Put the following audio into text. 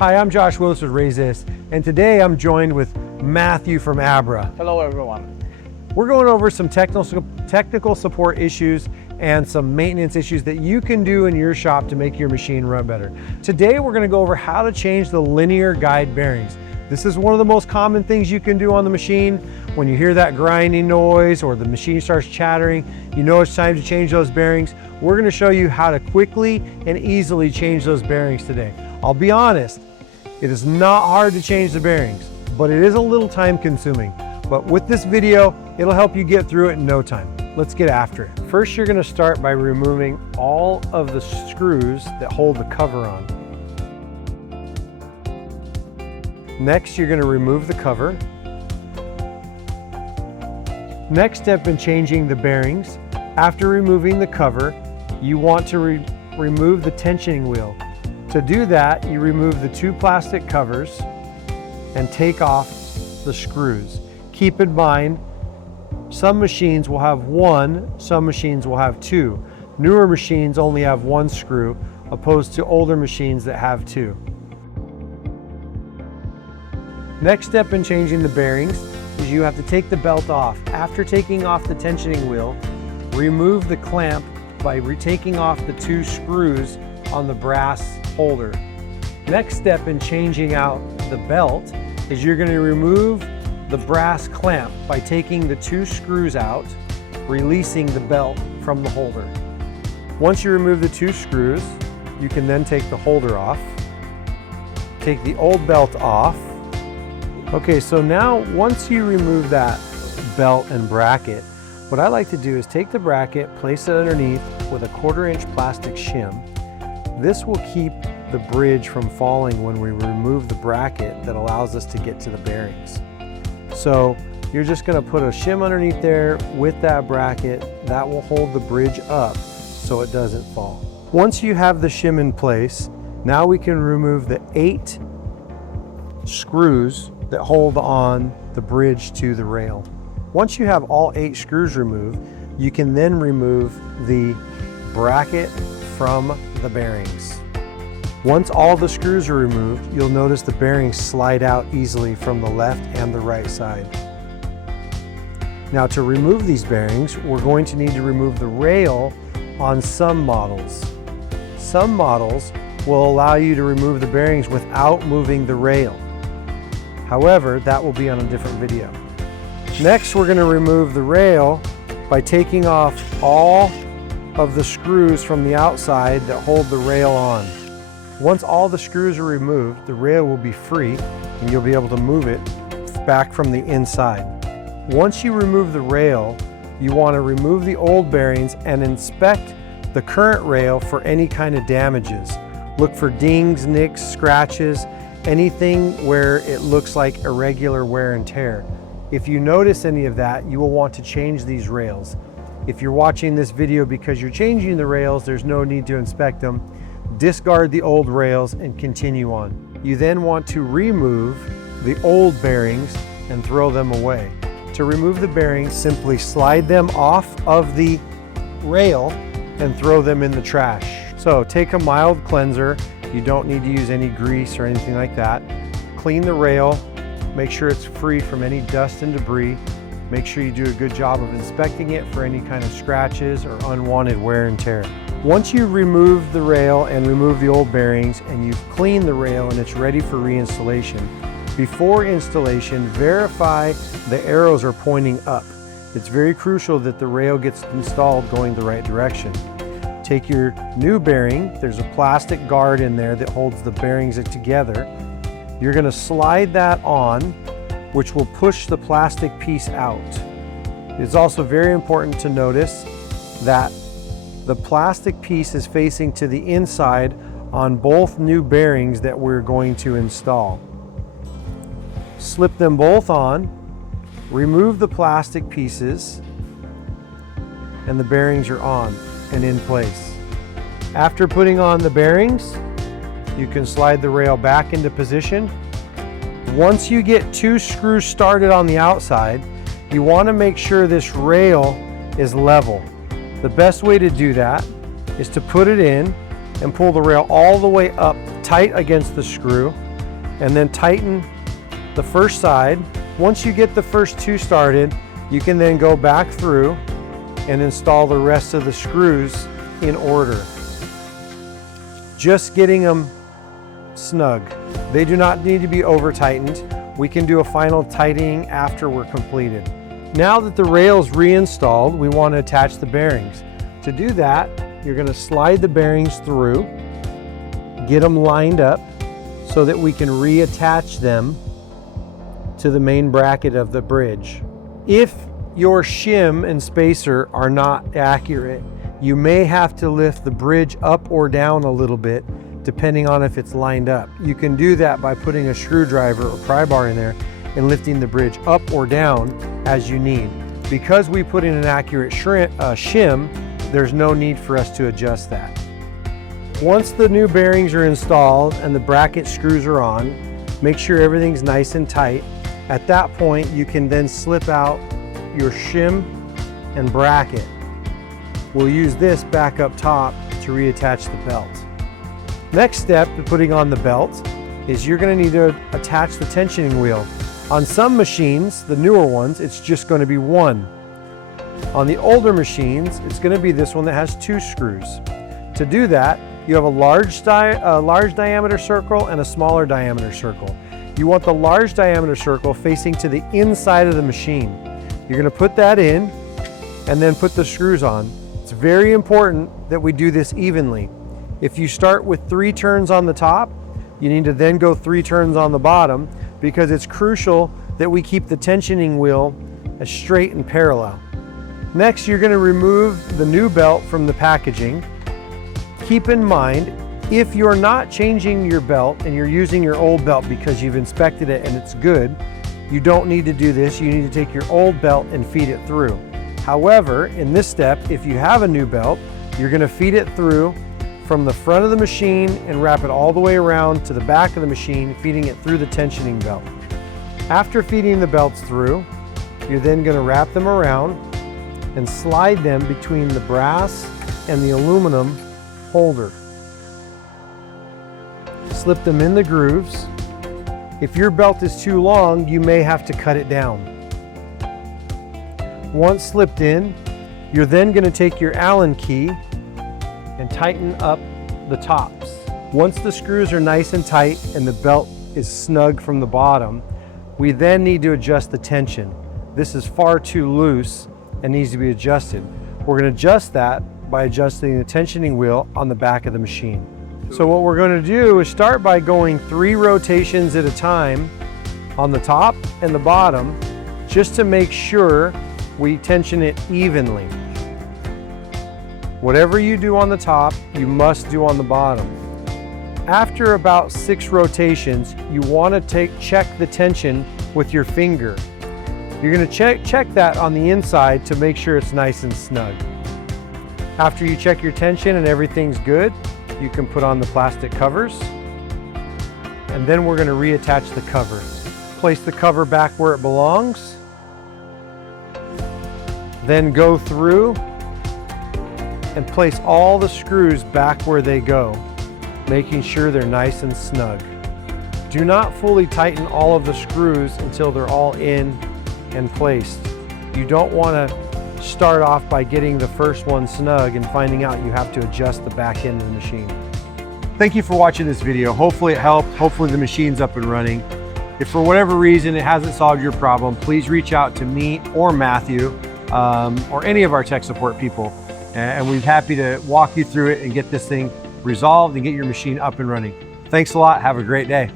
Hi, I'm Josh Willis with Reattach, and today I'm joined with Matthew from ABRA. Hello everyone. We're going over some technical support issues and some maintenance issues that you can do in your shop to make your machine run better. Today we're going to go over how to change the linear guide bearings. This is one of the most common things you can do on the machine. When you hear that grinding noise or the machine starts chattering, you know it's time to change those bearings. We're going to show you how to quickly and easily change those bearings today. I'll be honest, it is not hard to change the bearings, but it is a little time consuming. But with this video, it'll help you get through it in no time. Let's get after it. First, you're going to start by removing all of the screws that hold the cover on. Next, you're going to remove the cover. Next step in changing the bearings, after removing the cover, you want to remove the tensioning wheel. To do that, you remove the two plastic covers and take off the screws. Keep in mind, some machines will have one, some machines will have two. Newer machines only have one screw, opposed to older machines that have two. Next step in changing the bearings is you have to take the belt off. After taking off the tensioning wheel, remove the clamp by taking off the two screws on the brass holder. Next step in changing out the belt is you're going to remove the brass clamp by taking the two screws out, releasing the belt from the holder. Once you remove the two screws, you can then take the holder off, take the old belt off. Okay, so now once you remove that belt and bracket, what I like to do is take the bracket, place it underneath with a 1/4 inch plastic shim. This will keep the bridge from falling when we remove the bracket that allows us to get to the bearings. So you're just going to put a shim underneath there with that bracket that will hold the bridge up so it doesn't fall. Once you have the shim in place, now we can remove the 8 screws that hold on the bridge to the rail. Once you have all 8 screws removed, you can then remove the bracket from the bearings. Once all the screws are removed, you'll notice the bearings slide out easily from the left and the right side. Now to remove these bearings, we're going to need to remove the rail on some models. Some models will allow you to remove the bearings without moving the rail. However, that will be on a different video. Next, we're going to remove the rail by taking off all of the screws from the outside that hold the rail on. Once all the screws are removed, the rail will be free and you'll be able to move it back from the inside. Once you remove the rail, you want to remove the old bearings and inspect the current rail for any kind of damages. Look for dings, nicks, scratches, anything where it looks like irregular wear and tear. If you notice any of that, you will want to change these rails. If you're watching this video because you're changing the rails, there's no need to inspect them. Discard the old rails and continue on. You then want to remove the old bearings and throw them away. To remove the bearings, simply slide them off of the rail and throw them in the trash. So take a mild cleanser. You don't need to use any grease or anything like that. Clean the rail, make sure it's free from any dust and debris. Make sure you do a good job of inspecting it for any kind of scratches or unwanted wear and tear. Once you've removed the rail and removed the old bearings and you've cleaned the rail and it's ready for reinstallation, before installation, verify the arrows are pointing up. It's very crucial that the rail gets installed going the right direction. Take your new bearing, there's a plastic guard in there that holds the bearings together. You're going to slide that on, which will push the plastic piece out. It's also very important to notice that the plastic piece is facing to the inside on both new bearings that we're going to install. Slip them both on, remove the plastic pieces, and the bearings are on and in place. After putting on the bearings, you can slide the rail back into position. Once you get 2 screws started on the outside, you want to make sure this rail is level. The best way to do that is to put it in and pull the rail all the way up tight against the screw and then tighten the first side. Once you get the first two started, you can then go back through and install the rest of the screws in order. Just getting them snug. They do not need to be over tightened. We can do a final tightening after we're completed. Now that the rail's reinstalled, we want to attach the bearings. To do that, you're going to slide the bearings through, get them lined up so that we can reattach them to the main bracket of the bridge. If your shim and spacer are not accurate, you may have to lift the bridge up or down a little bit depending on if it's lined up. You can do that by putting a screwdriver or pry bar in there and lifting the bridge up or down as you need. Because we put in an accurate shim, there's no need for us to adjust that. Once the new bearings are installed and the bracket screws are on, make sure everything's nice and tight. At that point, you can then slip out your shim and bracket. We'll use this back up top to reattach the belt. Next step to putting on the belt is you're going to need to attach the tensioning wheel. On some machines, the newer ones, it's just going to be one. On the older machines, it's going to be this one that has two screws. To do that, you have a large diameter circle and a smaller diameter circle. You want the large diameter circle facing to the inside of the machine. You're going to put that in and then put the screws on. It's very important that we do this evenly. If you start with 3 turns on the top, you need to then go 3 turns on the bottom because it's crucial that we keep the tensioning wheel as straight and parallel. Next, you're going to remove the new belt from the packaging. Keep in mind, if you're not changing your belt and you're using your old belt because you've inspected it and it's good, you don't need to do this. You need to take your old belt and feed it through. However, in this step, if you have a new belt, you're going to feed it through from the front of the machine and wrap it all the way around to the back of the machine, feeding it through the tensioning belt. After feeding the belts through, you're then going to wrap them around and slide them between the brass and the aluminum holder. Slip them in the grooves. If your belt is too long, you may have to cut it down. Once slipped in, you're then going to take your Allen key and tighten up the tops. Once the screws are nice and tight and the belt is snug from the bottom, we then need to adjust the tension. This is far too loose and needs to be adjusted. We're going to adjust that by adjusting the tensioning wheel on the back of the machine. So what we're going to do is start by going 3 rotations at a time on the top and the bottom, just to make sure we tension it evenly. Whatever you do on the top, you must do on the bottom. After about 6 rotations, you want to check the tension with your finger. You're going to check that on the inside to make sure it's nice and snug. After you check your tension and everything's good, you can put on the plastic covers, and then we're going to reattach the cover. Place the cover back where it belongs, then go through and place all the screws back where they go, making sure they're nice and snug. Do not fully tighten all of the screws until they're all in and placed. You don't want to start off by getting the first one snug and finding out you have to adjust the back end of the machine. Thank you for watching this video. Hopefully it helped. Hopefully the machine's up and running. If for whatever reason it hasn't solved your problem, please reach out to me or Matthew or any of our tech support people, and we're happy to walk you through it and get this thing resolved and get your machine up and running. Thanks a lot. Have a great day.